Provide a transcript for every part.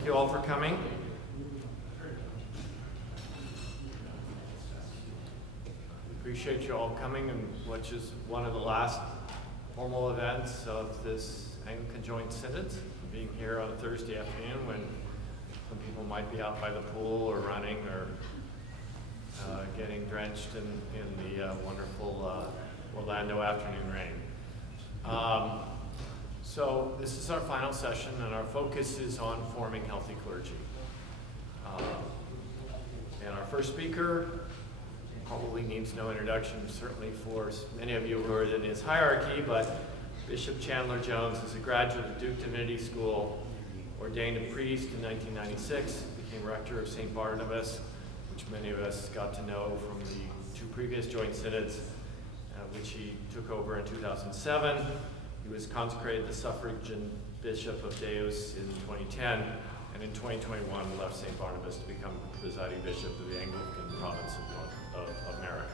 Thank you all for coming. Appreciate you all coming, and which is one of the last formal events of this Anglican Joint Synods, being here on a Thursday afternoon when some people might be out by the pool or running or getting drenched in the wonderful Orlando afternoon rain. So this is our final session, and our focus is on forming healthy clergy. And our first speaker probably needs no introduction, certainly for many of you who are in his hierarchy, but Bishop Chandler Jones is a graduate of Duke Divinity School, ordained a priest in 1996, became rector of St. Barnabas, which many of us got to know from the two previous joint synods, which he took over in 2007. He was consecrated the suffragan bishop of Deos in 2010, and in 2021 left St. Barnabas to become presiding bishop of the Anglican Province of America.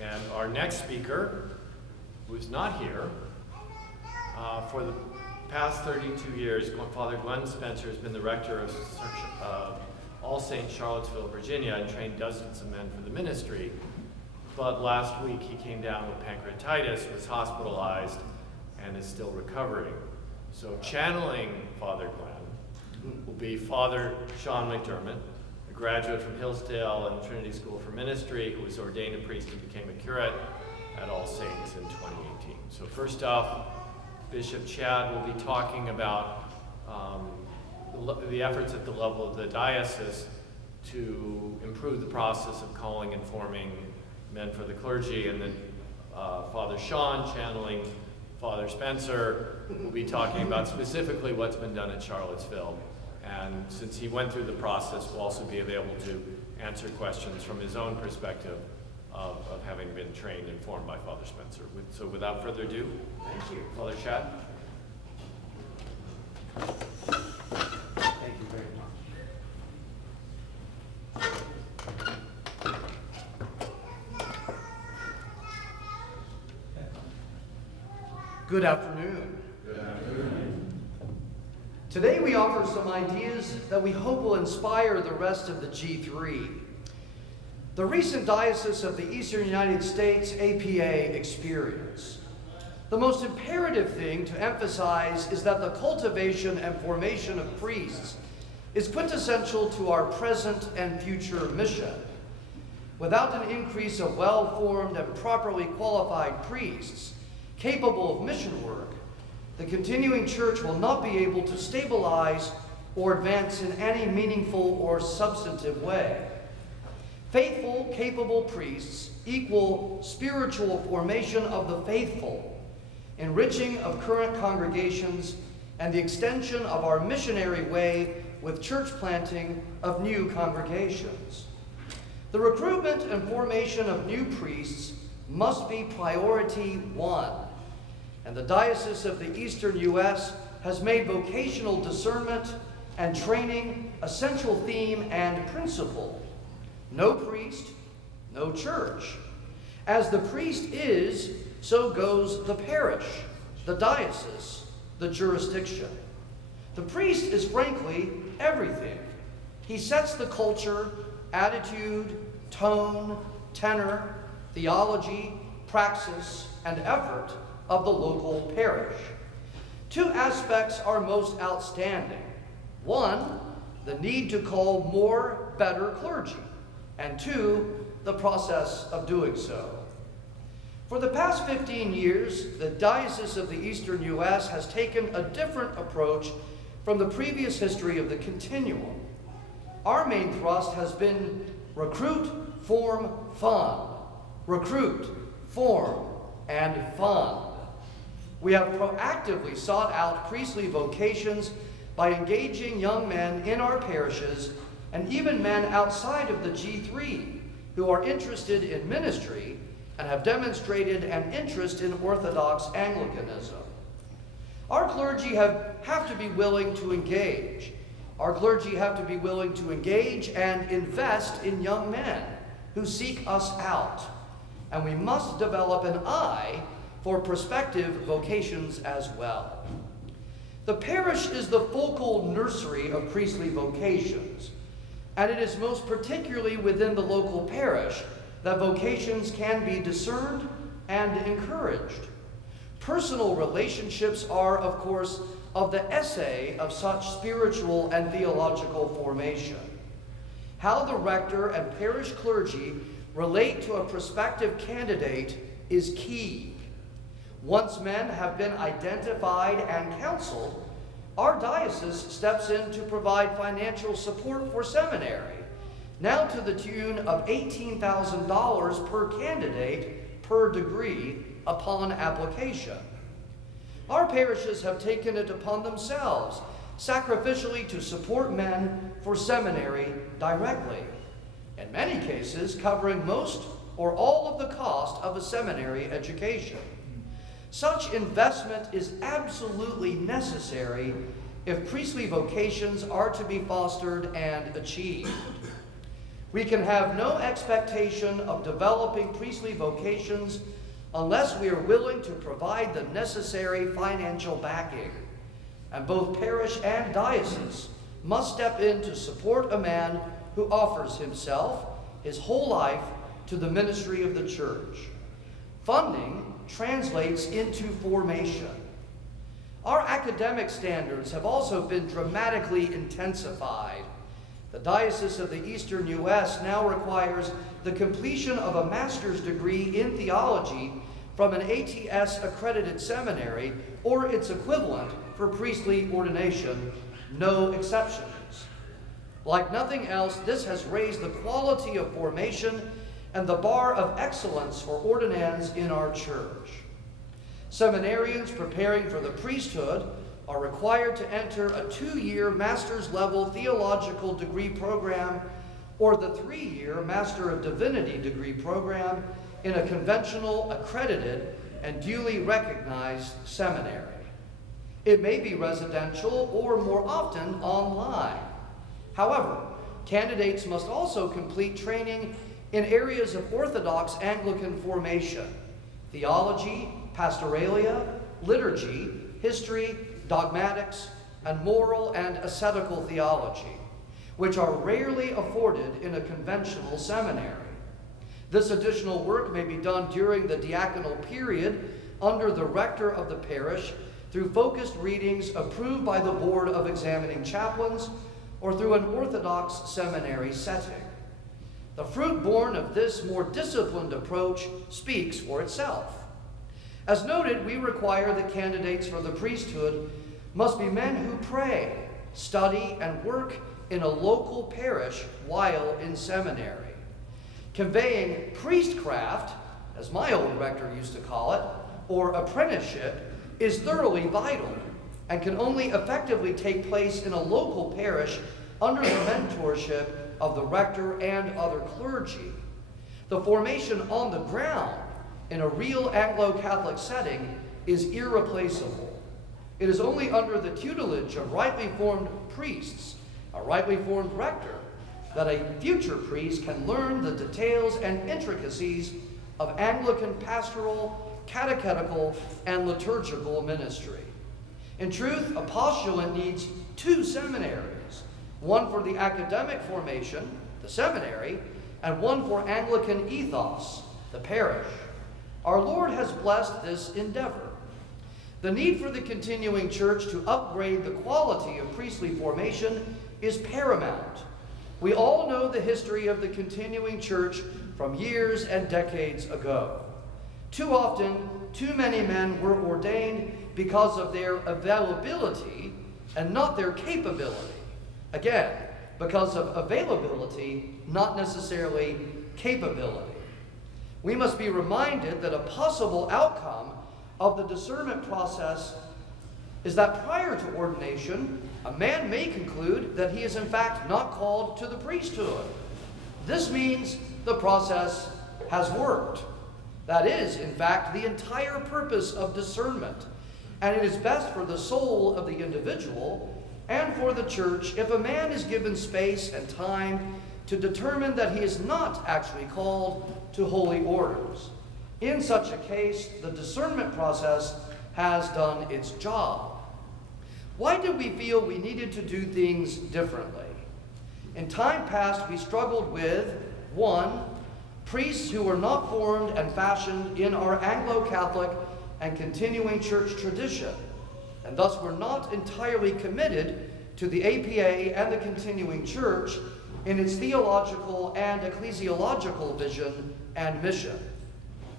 And our next speaker, who is not here, for the past 32 years, Father Glenn Spencer has been the rector of All Saints Charlottesville, Virginia, and trained dozens of men for the ministry. But last week he came down with pancreatitis, was hospitalized, and is still recovering. So channeling Father Glenn will be Father Sean McDermott, a graduate from Hillsdale and Trinity School for Ministry, who was ordained a priest and became a curate at All Saints in 2018. So first off, Bishop Chad will be talking about the efforts at the level of the diocese to improve the process of calling and forming men for the clergy, and then Father Sean, channeling Father Spencer, will be talking about specifically what's been done at Charlottesville. And since he went through the process, will also be available to answer questions from his own perspective of having been trained and formed by Father Spencer. So without further ado, thank you. Father Chad. Thank you very much. Good afternoon. Good afternoon. Today we offer some ideas that we hope will inspire the rest of the G3. The recent Diocese of the Eastern United States APA experience. The most imperative thing to emphasize is that the cultivation and formation of priests is quintessential to our present and future mission. Without an increase of well-formed and properly qualified priests capable of mission work, the continuing church will not be able to stabilize or advance in any meaningful or substantive way. Faithful, capable priests equal spiritual formation of the faithful, enriching of current congregations, and the extension of our missionary way with church planting of new congregations. The recruitment and formation of new priests must be priority one, and the Diocese of the Eastern U.S. has made vocational discernment and training a central theme and principle. No priest, no church. As the priest is, so goes the parish, the diocese, the jurisdiction. The priest is frankly everything. He sets the culture, attitude, tone, tenor, theology, praxis, and effort of the local parish. Two aspects are most outstanding. One, the need to call more better clergy, and two, the process of doing so. For the past 15 years, the Diocese of the Eastern U.S. has taken a different approach from the previous history of the continuum. Our main thrust has been recruit, form, fund. Recruit, form, and fund. We have proactively sought out priestly vocations by engaging young men in our parishes and even men outside of the G3 who are interested in ministry and have demonstrated an interest in Orthodox Anglicanism. Our clergy have to be willing to engage. Our clergy have to be willing to engage and invest in young men who seek us out. And we must develop an eye for prospective vocations as well. The parish is the focal nursery of priestly vocations, and it is most particularly within the local parish that vocations can be discerned and encouraged. Personal relationships are, of course, of the essay of such spiritual and theological formation. How the rector and parish clergy relate to a prospective candidate is key. Once men have been identified and counseled, our diocese steps in to provide financial support for seminary, now to the tune of $18,000 per candidate per degree upon application. Our parishes have taken it upon themselves sacrificially to support men for seminary directly, in many cases covering most or all of the cost of a seminary education. Such investment is absolutely necessary if priestly vocations are to be fostered and achieved. We can have no expectation of developing priestly vocations unless we are willing to provide the necessary financial backing. And both parish and diocese must step in to support a man who offers himself, his whole life, to the ministry of the church. Funding translates into formation. Our academic standards have also been dramatically intensified. The Diocese of the Eastern U.S. now requires the completion of a master's degree in theology from an AJS accredited seminary or its equivalent for priestly ordination, no exceptions. Like nothing else, this has raised the quality of formation and the bar of excellence for ordinands in our church. Seminarians preparing for the priesthood are required to enter a 2-year master's level theological degree program or the 3-year Master of Divinity degree program in a conventional, accredited, and duly recognized seminary. It may be residential or more often online. However, candidates must also complete training in areas of Orthodox Anglican formation, theology, pastoralia, liturgy, history, dogmatics, and moral and ascetical theology, which are rarely afforded in a conventional seminary. This additional work may be done during the diaconal period under the rector of the parish through focused readings approved by the Board of Examining Chaplains or through an Orthodox seminary setting. The fruit born of this more disciplined approach speaks for itself. As noted, we require that candidates for the priesthood must be men who pray, study, and work in a local parish while in seminary. Conveying priestcraft, as my old rector used to call it, or apprenticeship, is thoroughly vital and can only effectively take place in a local parish under the mentorship of the rector and other clergy. The formation on the ground in a real Anglo-Catholic setting is irreplaceable. It is only under the tutelage of rightly formed priests, a rightly formed rector, that a future priest can learn the details and intricacies of Anglican pastoral, catechetical, and liturgical ministry. In truth, a postulant needs 2 seminaries, one for the academic formation, the seminary, and one for Anglican ethos, the parish. Our Lord has blessed this endeavor. The need for the continuing church to upgrade the quality of priestly formation is paramount. We all know the history of the continuing church from years and decades ago. Too often, too many men were ordained because of their availability and not their capability. Again, because of availability, not necessarily capability. We must be reminded that a possible outcome of the discernment process is that prior to ordination, a man may conclude that he is in fact not called to the priesthood. This means the process has worked. That is, in fact, the entire purpose of discernment, and it is best for the soul of the individual and for the church if a man is given space and time to determine that he is not actually called to holy orders. In such a case, the discernment process has done its job. Why did we feel we needed to do things differently? In time past, we struggled with, 1, priests who were not formed and fashioned in our Anglo-Catholic and continuing church tradition, and thus were not entirely committed to the APA and the continuing church in its theological and ecclesiological vision and mission.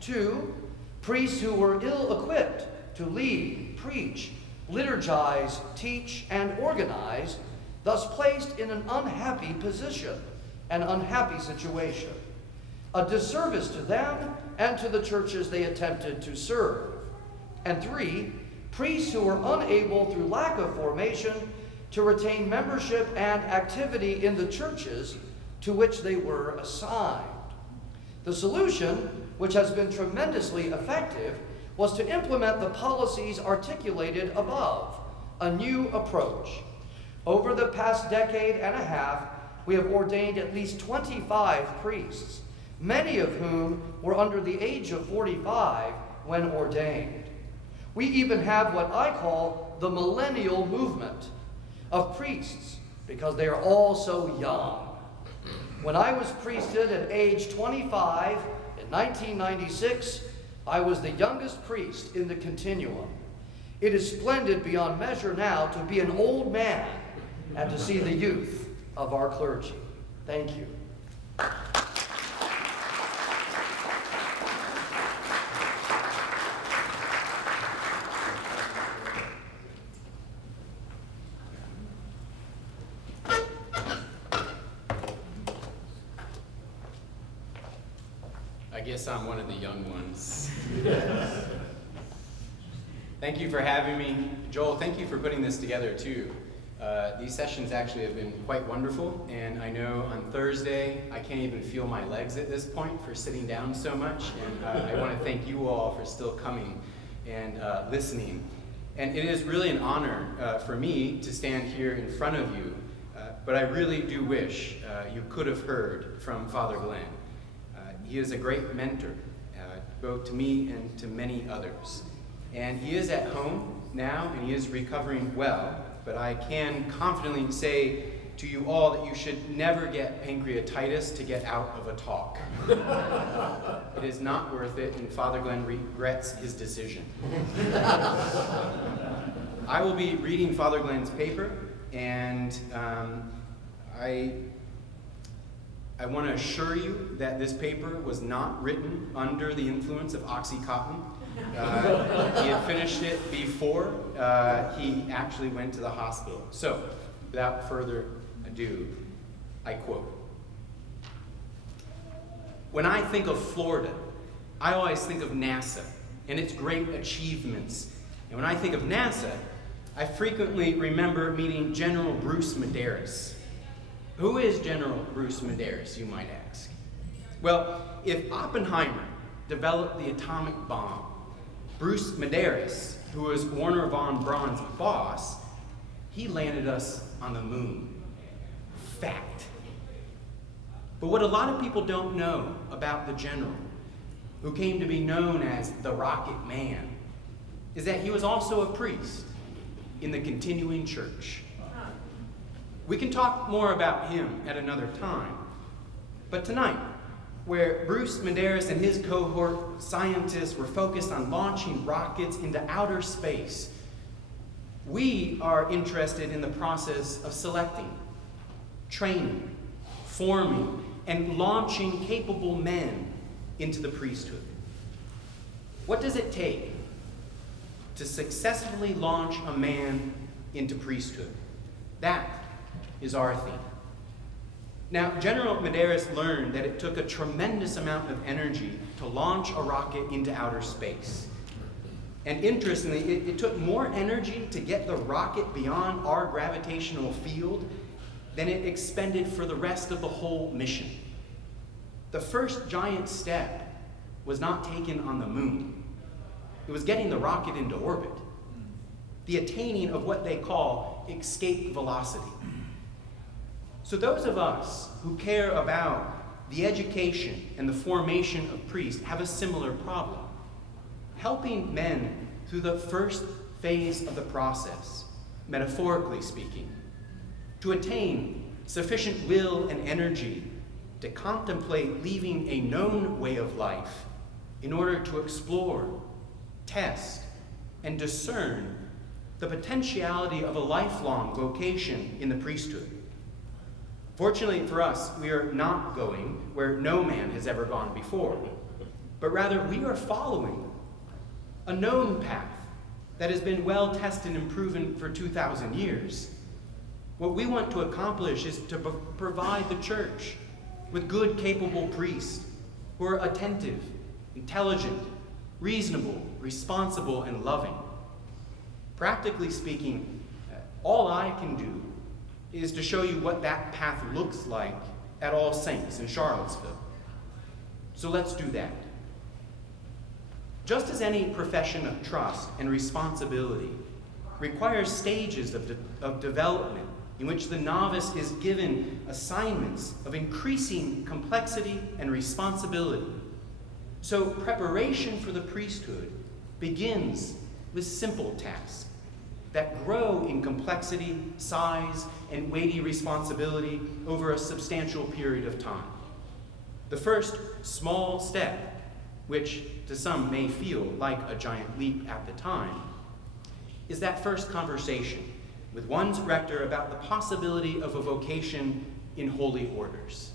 2, priests who were ill-equipped to lead, preach, liturgize, teach, and organize, thus placed in an unhappy position, an unhappy situation, a disservice to them and to the churches they attempted to serve. And 3, priests who were unable, through lack of formation, to retain membership and activity in the churches to which they were assigned. The solution, which has been tremendously effective, was to implement the policies articulated above, a new approach. Over the past decade and a half, we have ordained at least 25 priests, many of whom were under the age of 45 when ordained. We even have what I call the millennial movement of priests, because they are all so young. When I was priested at age 25 in 1996, I was the youngest priest in the continuum. It is splendid beyond measure now to be an old man and to see the youth of our clergy. Thank you. I guess I'm one of the young ones. Thank you for having me. Joel, thank you for putting this together too. These sessions actually have been quite wonderful, and I know on Thursday I can't even feel my legs at this point for sitting down so much, and I want to thank you all for still coming and listening. And it is really an honor for me to stand here in front of you, but I really do wish you could have heard from Father Glenn. He is a great mentor, both to me and to many others. And he is at home now, and he is recovering well, but I can confidently say to you all that you should never get pancreatitis to get out of a talk. It is not worth it, and Father Glenn regrets his decision. I will be reading Father Glenn's paper, and I want to assure you that this paper was not written under the influence of Oxycontin. He had finished it before he actually went to the hospital. So, without further ado, I quote, "When I think of Florida, I always think of NASA and its great achievements. And when I think of NASA, I frequently remember meeting General Bruce Medeiros." Who is General Bruce Medeiros, you might ask? Well, if Oppenheimer developed the atomic bomb, Bruce Medeiros, who was Wernher von Braun's boss, he landed us on the moon. Fact. But what a lot of people don't know about the general, who came to be known as the Rocket Man, is that he was also a priest in the continuing church. We can talk more about him at another time, but tonight, where Bruce Medeiros and his cohort scientists were focused on launching rockets into outer space, we are interested in the process of selecting, training, forming, and launching capable men into the priesthood. What does it take to successfully launch a man into priesthood? That is our theme. Now, General Medeiros learned that it took a tremendous amount of energy to launch a rocket into outer space. And interestingly, it took more energy to get the rocket beyond our gravitational field than it expended for the rest of the whole mission. The first giant step was not taken on the moon. It was getting the rocket into orbit, the attaining of what they call escape velocity. So those of us who care about the education and the formation of priests have a similar problem. Helping men through the first phase of the process metaphorically speaking, to attain sufficient will and energy to contemplate leaving a known way of life in order to explore, test, and discern the potentiality of a lifelong vocation in the priesthood. Fortunately for us, we are not going where no man has ever gone before, but rather we are following a known path that has been well tested and proven for 2,000 years. What we want to accomplish is to provide the church with good, capable priests who are attentive, intelligent, reasonable, responsible, and loving. Practically speaking, all I can do is to show you what that path looks like at All Saints in Charlottesville. So let's do that. Just as any profession of trust and responsibility requires stages of development in which the novice is given assignments of increasing complexity and responsibility, so preparation for the priesthood begins with simple tasks that grow in complexity, size, and weighty responsibility over a substantial period of time. The first small step, which to some may feel like a giant leap at the time, is that first conversation with one's rector about the possibility of a vocation in holy orders.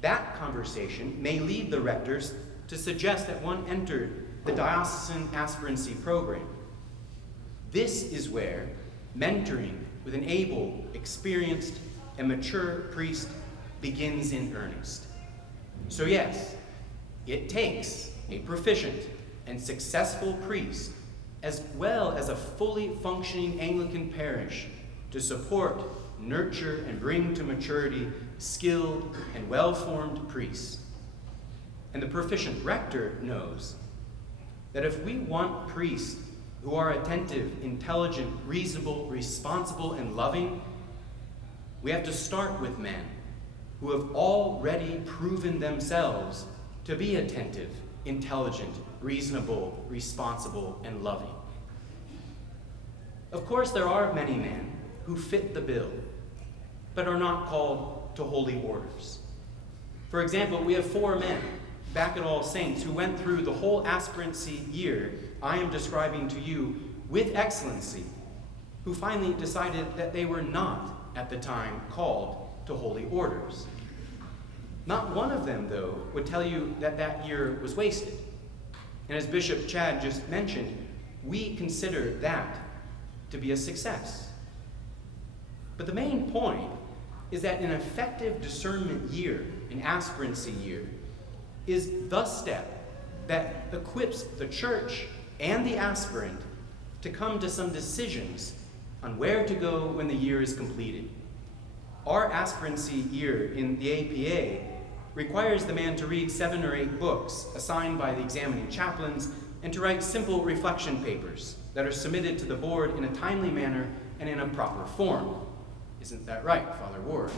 That conversation may lead the rectors to suggest that one enter the diocesan aspirancy program. This is where mentoring with an able, experienced, and mature priest begins in earnest. So yes, it takes a proficient and successful priest as well as a fully functioning Anglican parish to support, nurture, and bring to maturity skilled and well-formed priests. And the proficient rector knows that if we want priests who are attentive, intelligent, reasonable, responsible, and loving, we have to start with men who have already proven themselves to be attentive, intelligent, reasonable, responsible, and loving. Of course, there are many men who fit the bill, but are not called to holy orders. For example, we have 4 men back at All Saints who went through the whole aspirancy year I am describing to you with excellency, who finally decided that they were not, at the time, called to holy orders. Not one of them, though, would tell you that that year was wasted. And as Bishop Chad just mentioned, we consider that to be a success. But the main point is that an effective discernment year, an aspirancy year, is the step that equips the church and the aspirant to come to some decisions on where to go when the year is completed. Our aspirancy year in the APA requires the man to read 7 or 8 books assigned by the examining chaplains and to write simple reflection papers that are submitted to the board in a timely manner and in a proper form. Isn't that right, Father Ward?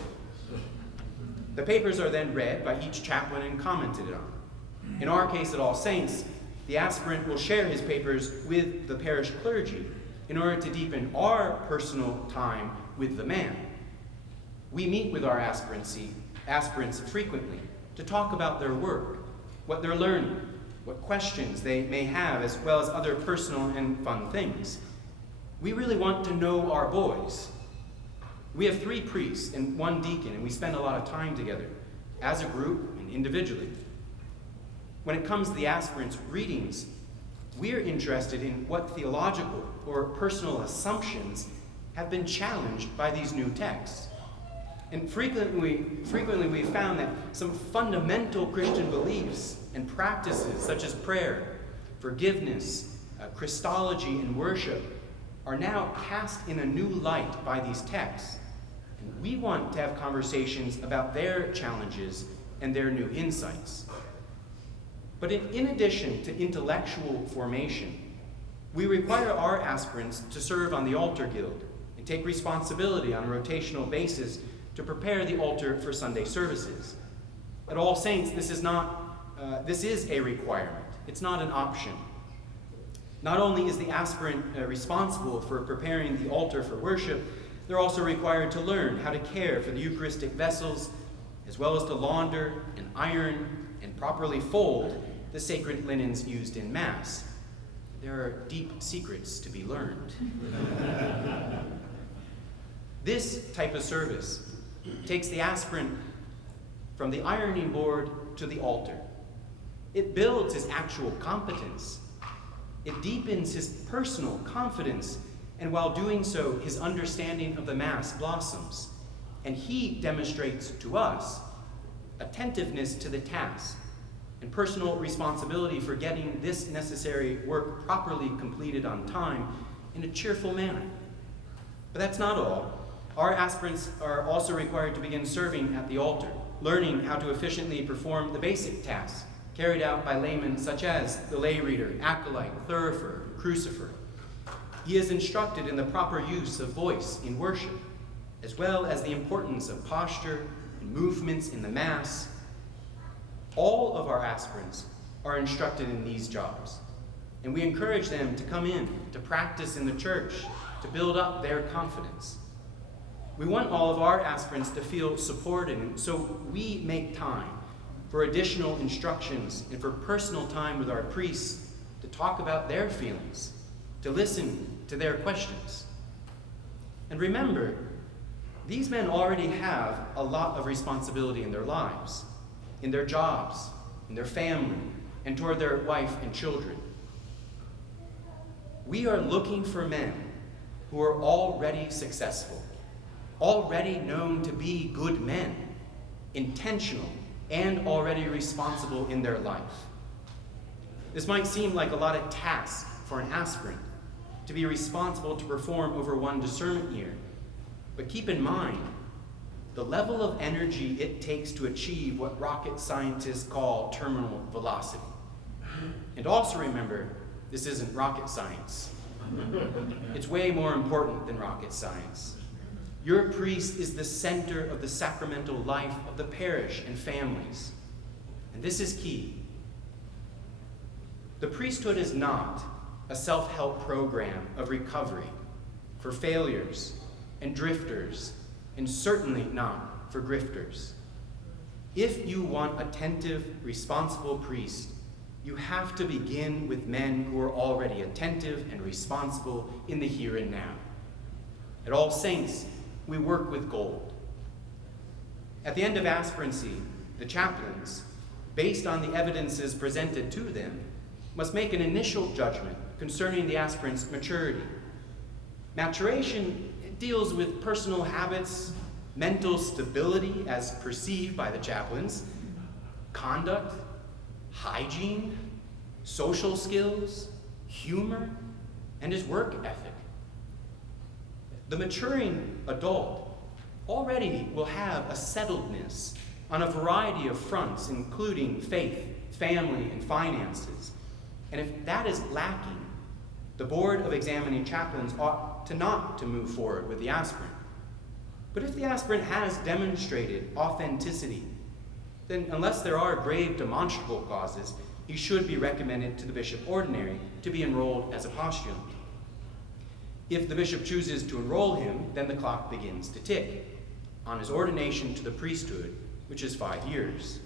The papers are then read by each chaplain and commented on. In our case at All Saints, the aspirant will share his papers with the parish clergy in order to deepen our personal time with the man. We meet with our aspirants frequently to talk about their work, what they're learning, what questions they may have, as well as other personal and fun things. We really want to know our boys. We have 3 priests and 1 deacon, and we spend a lot of time together, as a group and individually. When it comes to the aspirants' readings, we're interested in what theological or personal assumptions have been challenged by these new texts. And frequently we've found that some fundamental Christian beliefs and practices, such as prayer, forgiveness, Christology, and worship, are now cast in a new light by these texts. And we want to have conversations about their challenges and their new insights. But in addition to intellectual formation, we require our aspirants to serve on the altar guild and take responsibility on a rotational basis to prepare the altar for Sunday services. At All Saints, this is a requirement. It's not an option. Not only is the aspirant responsible for preparing the altar for worship, they're also required to learn how to care for the Eucharistic vessels, as well as to launder and iron and properly fold the sacred linens used in Mass. There are deep secrets to be learned. This type of service takes the aspirant from the ironing board to the altar. It builds his actual competence. It deepens his personal confidence, and while doing so, his understanding of the Mass blossoms. And he demonstrates to us attentiveness to the task and personal responsibility for getting this necessary work properly completed on time in a cheerful manner. But that's not all. Our aspirants are also required to begin serving at the altar, learning how to efficiently perform the basic tasks carried out by laymen such as the lay reader, acolyte, thurifer, crucifer. He is instructed in the proper use of voice in worship, as well as the importance of posture and movements in the Mass. All of our aspirants are instructed in these jobs, and we encourage them to come in, to practice in the church, to build up their confidence. We want all of our aspirants to feel supported, and so we make time for additional instructions and for personal time with our priests to talk about their feelings, to listen to their questions. And remember, these men already have a lot of responsibility in their lives, in their jobs, in their family, and toward their wife and children. We are looking for men who are already successful, already known to be good men, intentional, and already responsible in their life. This might seem like a lot of tasks for an aspirant to be responsible to perform over one discernment year, but keep in mind the level of energy it takes to achieve what rocket scientists call terminal velocity. And also remember, this isn't rocket science. It's way more important than rocket science. Your priest is the center of the sacramental life of the parish and families. And this is key. The priesthood is not a self-help program of recovery for failures and drifters, and certainly not for grifters. If you want attentive, responsible priests, you have to begin with men who are already attentive and responsible in the here and now. At All Saints, we work with gold. At the end of aspirancy, the chaplains, based on the evidences presented to them, must make an initial judgment concerning the aspirant's maturity. Maturation deals with personal habits, mental stability as perceived by the chaplains, conduct, hygiene, social skills, humor, and his work ethic. The maturing adult already will have a settledness on a variety of fronts, including faith, family, and finances. And if that is lacking, the Board of Examining Chaplains ought to not to move forward with the aspirant. But if the aspirant has demonstrated authenticity, then unless there are grave demonstrable causes, he should be recommended to the bishop ordinary to be enrolled as a postulant. If the bishop chooses to enroll him, then the clock begins to tick on his ordination to the priesthood, which is 5 years.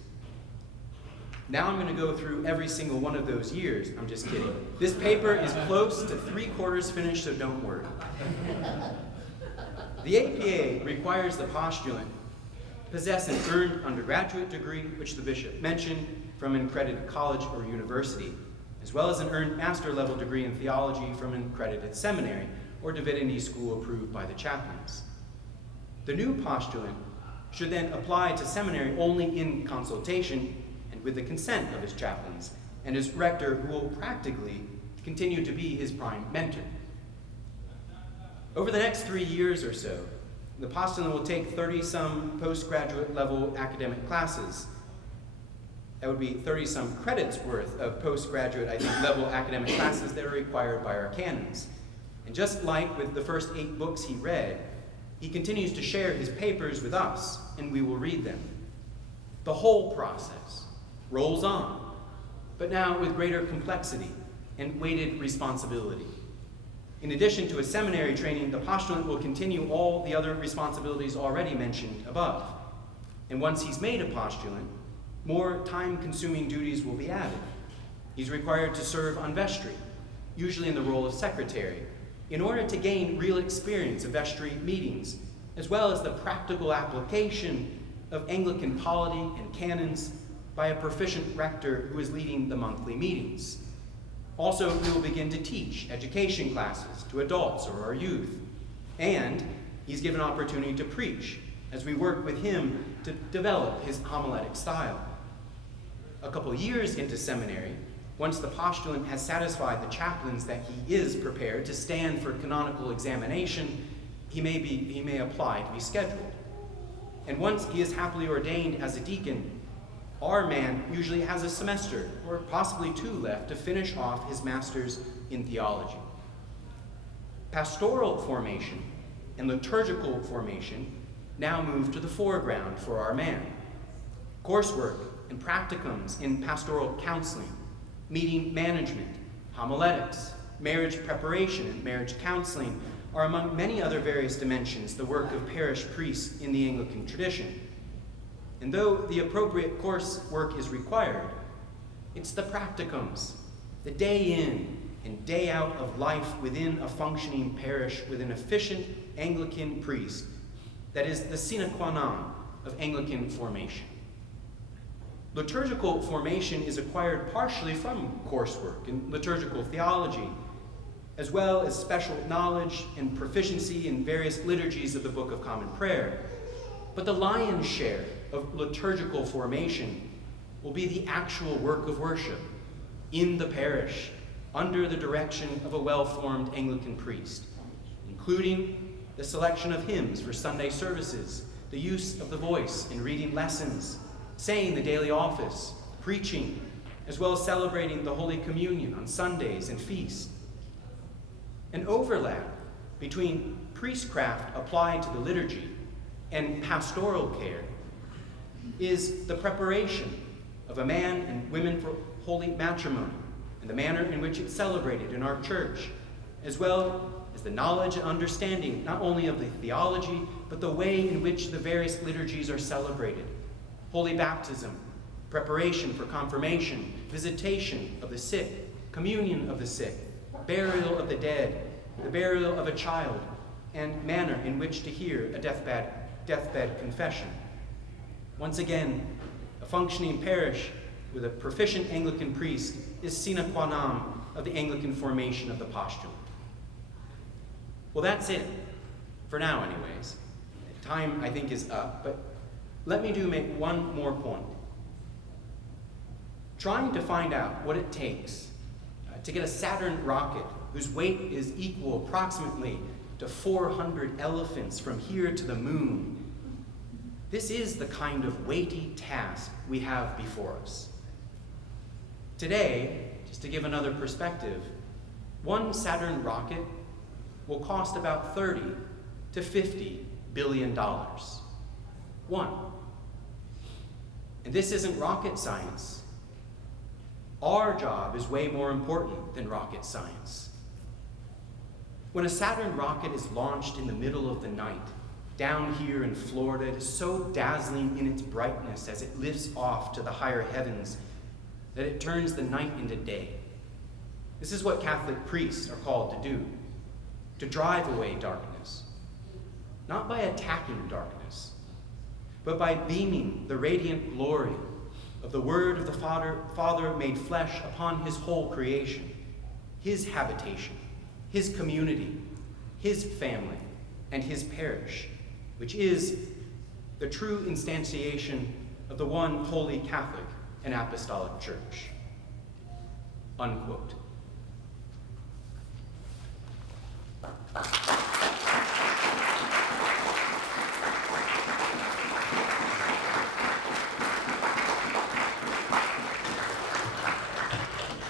Now I'm going to go through every single one of those years. I'm just kidding. This paper is close to 3/4 finished, so don't worry. The APA requires the postulant possess an earned undergraduate degree, which the bishop mentioned, from an accredited college or university, as well as an earned master level degree in theology from an accredited seminary or divinity school approved by the chaplains. The new postulant should then apply to seminary only in consultation and with the consent of his chaplains and his rector, who will practically continue to be his prime mentor. Over the next 3 years or so, the postulant will take 30-some postgraduate level academic classes. That would be 30-some credits worth of postgraduate, level academic classes that are required by our canons. And just like with the first 8 books he read, he continues to share his papers with us, and we will read them. The whole process rolls on, but now with greater complexity and weighted responsibility. In addition to a seminary training, the postulant will continue all the other responsibilities already mentioned above. And once he's made a postulant, more time-consuming duties will be added. He's required to serve on vestry, usually in the role of secretary, in order to gain real experience of vestry meetings, as well as the practical application of Anglican polity and canons by a proficient rector who is leading the monthly meetings. Also, he will begin to teach education classes to adults or our youth, and he's given opportunity to preach as we work with him to develop his homiletic style. A couple years into seminary, once the postulant has satisfied the chaplains that he is prepared to stand for canonical examination, he may apply to be scheduled. And once he is happily ordained as a deacon, our man usually has a semester or possibly 2 left to finish off his master's in theology. Pastoral formation and liturgical formation now move to the foreground for our man. Coursework and practicums in pastoral counseling, meeting management, homiletics, marriage preparation, and marriage counseling are among many other various dimensions the work of parish priests in the Anglican tradition. And though the appropriate coursework is required, it's the practicums, the day in and day out of life within a functioning parish with an efficient Anglican priest that is the sine qua non of Anglican formation. Liturgical formation is acquired partially from coursework in liturgical theology, as well as special knowledge and proficiency in various liturgies of the Book of Common Prayer. But the lion's share of liturgical formation will be the actual work of worship in the parish under the direction of a well-formed Anglican priest, including the selection of hymns for Sunday services, the use of the voice in reading lessons, saying the daily office, preaching, as well as celebrating the Holy Communion on Sundays and feasts. An overlap between priestcraft applied to the liturgy and pastoral care is the preparation of a man and women for holy matrimony and the manner in which it's celebrated in our church, as well as the knowledge and understanding not only of the theology, but the way in which the various liturgies are celebrated. Holy baptism, preparation for confirmation, visitation of the sick, communion of the sick, burial of the dead, the burial of a child, and manner in which to hear a deathbed confession. Once again, a functioning parish with a proficient Anglican priest is sine qua non of the Anglican formation of the postulant. Well, that's it, for now anyways. Time, I think, is up, but let me make one more point. Trying to find out what it takes to get a Saturn rocket whose weight is equal approximately to 400 elephants from here to the moon, this is the kind of weighty task we have before us. Today, just to give another perspective, one Saturn rocket will cost about $30 to $50 billion. One. And this isn't rocket science. Our job is way more important than rocket science. When a Saturn rocket is launched in the middle of the night, down here in Florida, it is so dazzling in its brightness as it lifts off to the higher heavens that it turns the night into day. This is what Catholic priests are called to do, to drive away darkness, not by attacking darkness, but by beaming the radiant glory of the Word of the Father made flesh upon his whole creation, his habitation, his community, his family, and his parish, which is the true instantiation of the one holy Catholic and Apostolic Church. Unquote.